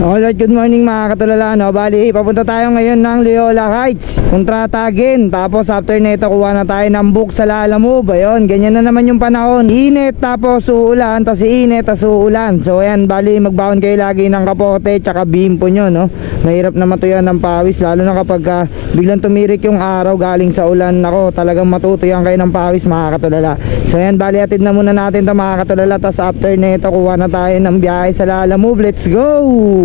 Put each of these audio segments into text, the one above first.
Alright, good morning mga katulala, no? Bali, papunta tayo ngayon ng Loyola Heights, Contratagin. Tapos after nito, kuha na tayo ng book sa Lalamove. Ayun, ganyan na naman yung panahon. Init, tapos uulan, tapos init, tapos uulan. So ayan, bali, magbaon kayo lagi ng kapote, tsaka bimpo nyo, no? Mahirap na matuyan ng pawis, lalo na kapag biglang tumirik yung araw galing sa ulan. Ako, talagang matutuyan kayo ng pawis mga katulala. So ayan, bali, atid na muna natin ito mga katulala. Tapos after nito, kuha na tayo ng biyahe sa Lalamove. Let's go!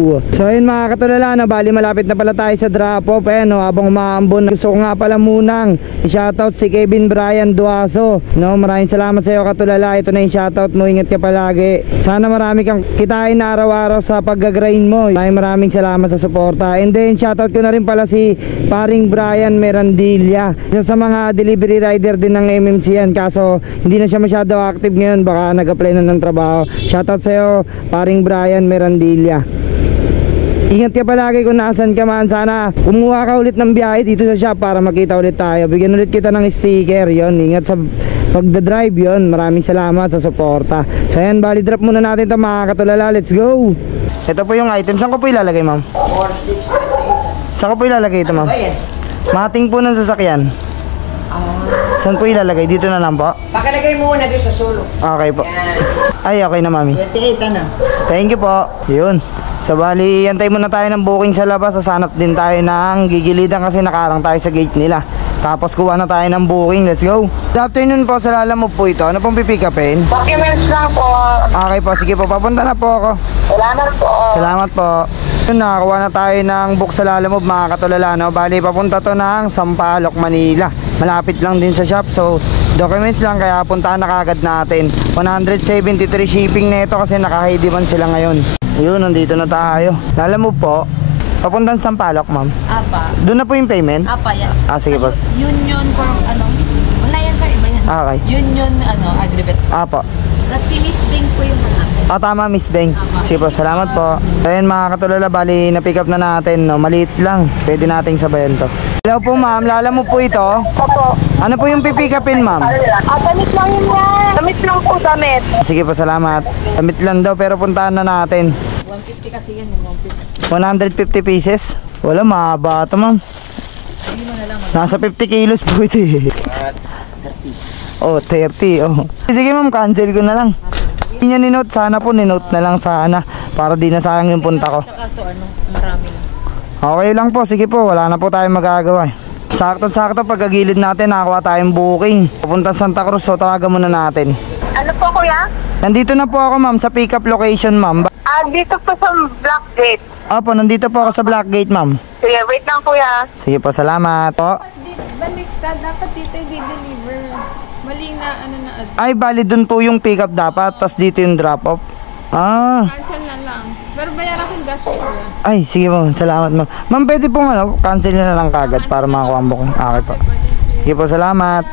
So ayun mga katulala, no, bali malapit na pala tayo sa drop off. Ayan, no, habang umaambon, gusto ko nga pala munang i-shoutout si Kevin Brian Duaso, no? Maraming salamat sa iyo katulala. Ito na yung shoutout mo, ingat ka palagi. Sana marami kang kitain na araw-araw sa pag-grind mo. Maraming salamat sa suporta. And then shoutout ko na rin pala si paring Brian Merandilla, isa sa mga delivery rider din ng MMC yan, kaso hindi na siya masyado active ngayon, baka nag-apply na ng trabaho. Shoutout sa iyo paring Brian Merandilla. Ingat ka palagi kung naasan ka man. Sana kumuha ka ulit ng biyahe dito sa shop para makita ulit tayo. Bigyan ulit kita ng sticker. Yon, ingat sa pagdadrive yon. Maraming salamat sa suporta. So ayan, bali drop muna natin ito mga katulala. Let's go. Ito po yung item. Saan ko po ilalagay, ma'am? 4628. Saan ko po ilalagay ito, ma'am? Mating po ng sasakyan. Saan po ilalagay? Dito na lang po? Pakilagay mo muna doon sa sulok. Okay po. Yan. Ay, okay na, mami. 28 na. Thank you po. Yun. So bali, antay muna tayo ng booking sa labas. Sasanap din tayo ng gigilidan kasi nakarang tayo sa gate nila. Tapos kuha na tayo ng booking. Let's go. Good afternoon po, sa Lalamove po ito. Ano pong pipick upin? Documents lang po. Okay po, sige po. Papunta na po ako. Salamat po. Salamat po. Yun, nakakuha na tayo ng book sa Lalamove mga katulala, no? Bali, papunta to ng Sampaloc, Manila. Malapit lang din sa shop. So documents lang, kaya puntahan na kagad natin. 173 shipping na ito kasi naka-hidiman sila ngayon. Yun, nandito na tayo. Lalamove po. Papuntang Sampaloc, ma'am. Apa. Doon na po yung payment? Apa, yes. Sige po. Union for ano? Wala yan sir, iba yan. Okay. Union Agribet. Apo. Tapos si Miss Bing po yung hanapin. Tama, Miss Beng. Sige po, salamat po. Ayun mga katulala, bali na-pick up na natin, no? Maliit lang. Pwede nating sabayan to. Hello po ma'am, Lalamove po ito. Opo. Ano po yung pipick upin, ma'am? Damit lang yun yan. Damit lang po, damit. Sige po, salamat. Damit lang daw pero puntahan na natin. 150 kasi yan, yung 150. 150 pieces? Wala, mahaba ito, ma'am. Nasa 50 kilos po ito eh. 30. Oh, 30. Oh. Sige ma'am, cancel ko na lang. Hindi niya ninote, sana po ninote na lang sana para di na sayang yung punta ko. Tsaka so marami lang. Okay lang po, sige po, wala na po tayong magagawa. Sakto-sakto pagkagilid natin, nakakuha tayong booking. Pupunta Santa Cruz, so tawagan muna natin. Ano po, kuya? Nandito na po ako ma'am sa pick up location ma'am. Dito po sa Black Gate. Opo, nandito po ako sa Black Gate ma'am. Sige, wait lang, kuya. Sige po, salamat po. Baliktad, dapat dito i-deliver. Mali na na Ay, bali dun po yung pick up dapat, tas dito yung drop off. cancel na lang. Pero bayaran ko yung gas fee ko yan. Ay, sige po, salamat ma'am. Ma'am, pwede pong cancel na lang kagad para makakuha ang booking. Okay po. Sige po, salamat.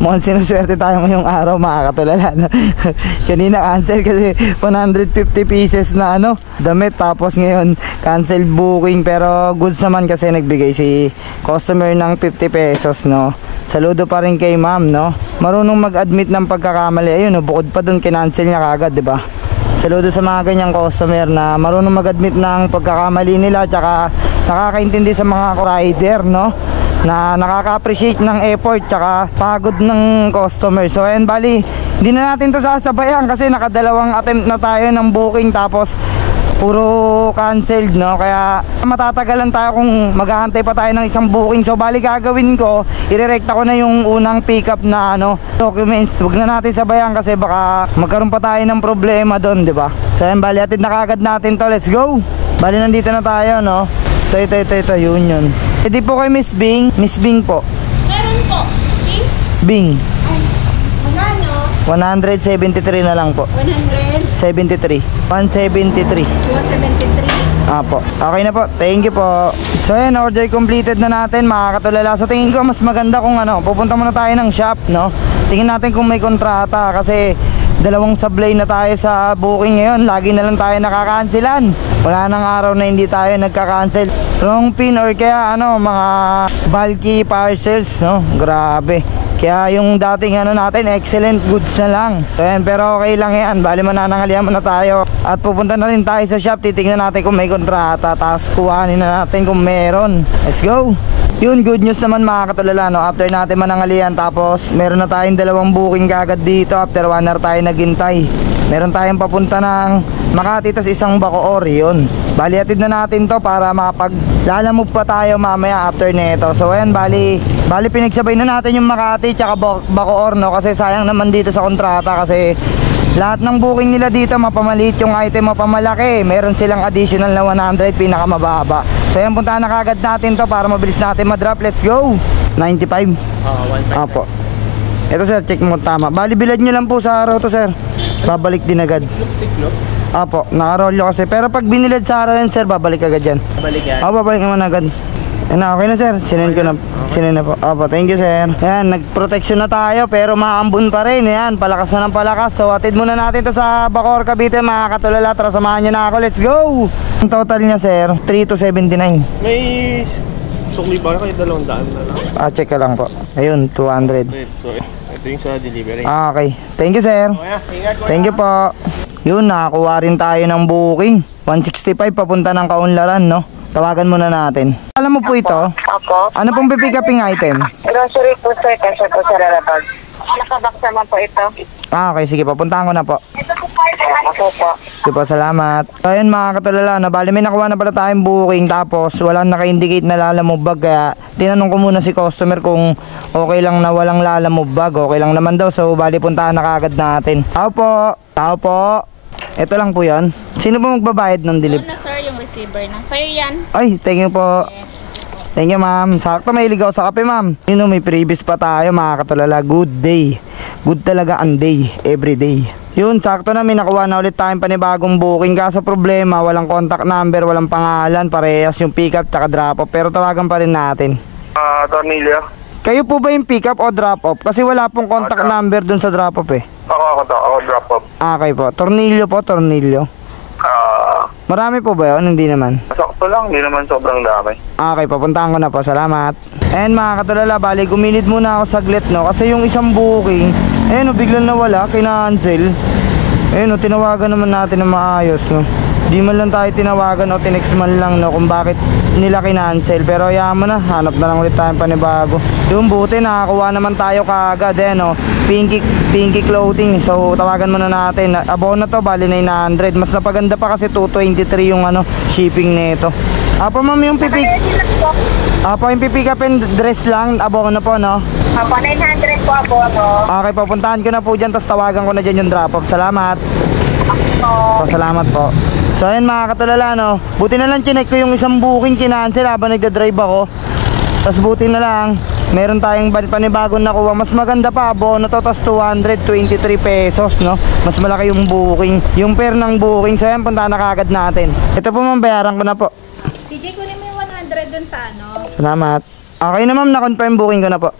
Mukhang sinuswerte tayo ngayong araw mga katulala. Kanina cancel kasi 150 pieces na damit, tapos ngayon cancel booking, pero goods naman kasi nagbigay si customer ng 50 pesos, no. Saludo pa rin kay ma'am, no. Marunong mag-admit ng pagkakamali. Ayun, bukod pa dun kinancel niya kagad, di ba? Saludo sa mga ganyang customer na marunong mag-admit ng pagkakamali nila, tsaka nakakaintindi sa mga rider, no, na nakaka-appreciate ng effort tsaka pagod ng customer. So ayan, bali hindi na natin to sasabayan kasi nakadalawang attempt na tayo ng booking tapos puro canceled, no, kaya matatagalan tayo kung maghahantay pa tayo ng isang booking. So bali gagawin ko, irerekta ko na yung unang pick up na documents. Huwag na natin sabayan kasi baka magkaroon pa tayo ng problema doon, di ba? So ayan, bali atid na kagad natin to. Let's go. Bali nandito na tayo, no. Ito, Union. Pwede po kay Miss Bing. Miss Bing po. Meron po. Bing. Magkano? 173 na lang po. 100? 173. 173. 173. Apo. Okay na po. Thank you po. So ayan, order completed na natin mga katulala. Sa tingin ko mas maganda kung pupunta muna tayo ng shop, no. Tingin natin kung may kontrata kasi dalawang sablay na tayo sa booking ngayon. Lagi na lang tayo nakaka-cancelan. Wala nang araw na hindi tayo nagka-cancel. Wrong pin or kaya mga bulky parcels, no. Grabe. Kaya yung dating ano natin, excellent goods na lang. Ayan, pero okay lang yan. Bali mananangalian muna tayo. At pupunta na rin tayo sa shop. Titingnan natin kung may kontrata. Tapos kuhanin na natin kung meron. Let's go! Yun, good news naman mga katulala, no? After natin manangalian, tapos meron na tayong 2 booking kagad dito. After 1 hour tayo naghintay. Meron tayong papunta ng Makati, tas isang Bacoor, yun. Bali atid na natin to para makapag-lalamove pa tayo mamaya after nito. So ayan, bali pinagsabay na natin yung Makati tsaka Bacoor, no? Kasi sayang naman dito sa kontrata kasi lahat ng booking nila dito mapamaliit yung item, mapamalaki. Meron silang additional na 100, pinakamababa. So ayan, puntahan na kagad natin to para mabilis natin ma-drop. Let's go! 95? Apo. Ito sir, check mo tama. Bali bilad nyo lang po sa araw to sir. Babalik din agad. Apo, nakarolyo kasi. Pero pag binilad sa araw yan sir, babalik agad yan. Babalik yan? Oo, babalik naman agad. Yan na, okay na sir. Sinend ko na. Sinend na po. Apo, thank you sir. Yan, nag-protection na tayo pero maambun pa rin. Yan, palakas na ng palakas. So atid muna natin to sa Bacoor, Cavite mga katulala. Tara, samahan nyo na ako. Let's go! Ang total niya sir, 3,279. May sukli ba kayo 200 na lang? Check ka lang po. Ayun, 200. So, ito yung sa delivery. Okay. Thank you sir. Ingat ko. Thank you po. Yun, nakakuha rin tayo ng booking. 165 papunta ng Kaunlaran, no? Tawagan muna natin. Alam mo po ito? Opo. Ano pong pipick-uping item? Grocery po sir, kasi po sa lalabag. Nakabox naman po ito. Okay, sige po. Puntahan ko na po. Opo po. Sige po, salamat. So, ayun mga katulala, no? Bali may nakuha na pala tayong booking tapos walang naka-indicate na lalamove bag. Kaya tinanong ko muna si customer kung okay lang na walang lalamove bag. Okay lang naman daw. So, bali puntahan na kagad natin. Tao po. Tao po. Ito lang po yan. Sino po magbabayad ng delivery? Doon na sir yung receiver na. Sa'yo yan. Ay, thank you po. Thank you ma'am. Sakto may ligaw sa kape ma'am. Yun know, may previous pa tayo mga katulala. Good day. Good talaga ang day. Every day. Yun, sakto na may nakuha na ulit tayong panibagong booking. Kaso problema, walang contact number, walang pangalan. Parehas yung pick up tsaka drop off. Pero tawagan pa rin natin. Tornilyo. Kayo po ba yung pick up o drop off? Kasi wala pong contact number dun sa drop off eh. Ako drop off. Okay po. Tornilyo po, tornilyo. Marami po ba yun? Hindi naman. Sakto lang, hindi naman sobrang dami. Okay, papuntahan ko na po. Salamat. And mga katulala, bali, guminit muna ako saglit, no? Kasi yung isang booking, no, biglang nawala, kina-cancel. No, tinawagan naman natin na maayos, no? Di man lang tayo tinawagan o tinext man lang, no, kung bakit nila kina-cancel. Pero yaman na, hanap na lang ulit tayong panibago. Yung buti, nakakuha naman tayo kaagad, no? Pinky clothing. So tawagan muna natin. Abono to, bali 900. Mas napaganda pa kasi 223 yung shipping nito. Apo ma'am, yung pipick. Apo, yung pipick up and dress lang. Abono po, no? Opo, 900 po abono. Okay, papuntahan ko na po dyan. Tapos tawagan ko na dyan yung drop off. Salamat. Salamat po. So ayun mga katulala, no? Buti na lang chinek ko yung isang booking kinancel habang nagda-drive ako. Tapos buti na lang meron tayong panibagong nakuha. Mas maganda pa, abono to. Tapos 223 pesos, no? Mas malaki yung booking, yung pair ng booking. So yan, punta na kagad natin. Ito po ma'am, bayaran ko na po. CJ, kunin mo yung 100 dun sa Salamat. Okay na ma'am, na-confirm booking ko na po.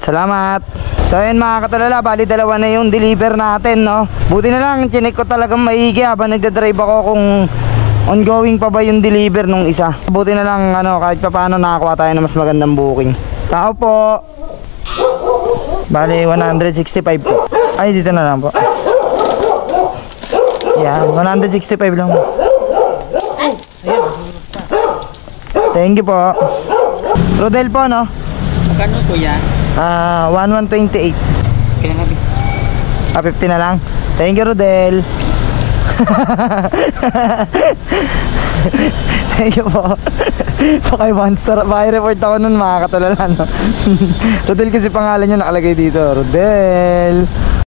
Salamat. So yan mga katulala, bali 2 na yung deliver natin, no? Buti na lang, chinek ko talagang maigi habang nagda-drive ako kung ongoing pa ba yung deliver nung isa. Buti na lang, kahit pa paano nakakuha tayo ng mas magandang booking. Tao po. Bali 165 po. Ay, dito na lang po. Yan, 165 lang po. Thank you po. Rodel po, no? Magkano po yan? 1128. Kaya nga, 50 na lang. Thank you, Rodel. Thank you po. Pakay monster. Pakay report ako nun mga katulala, no? Rodel kasi pangalan niya nakalagay dito. Rodel.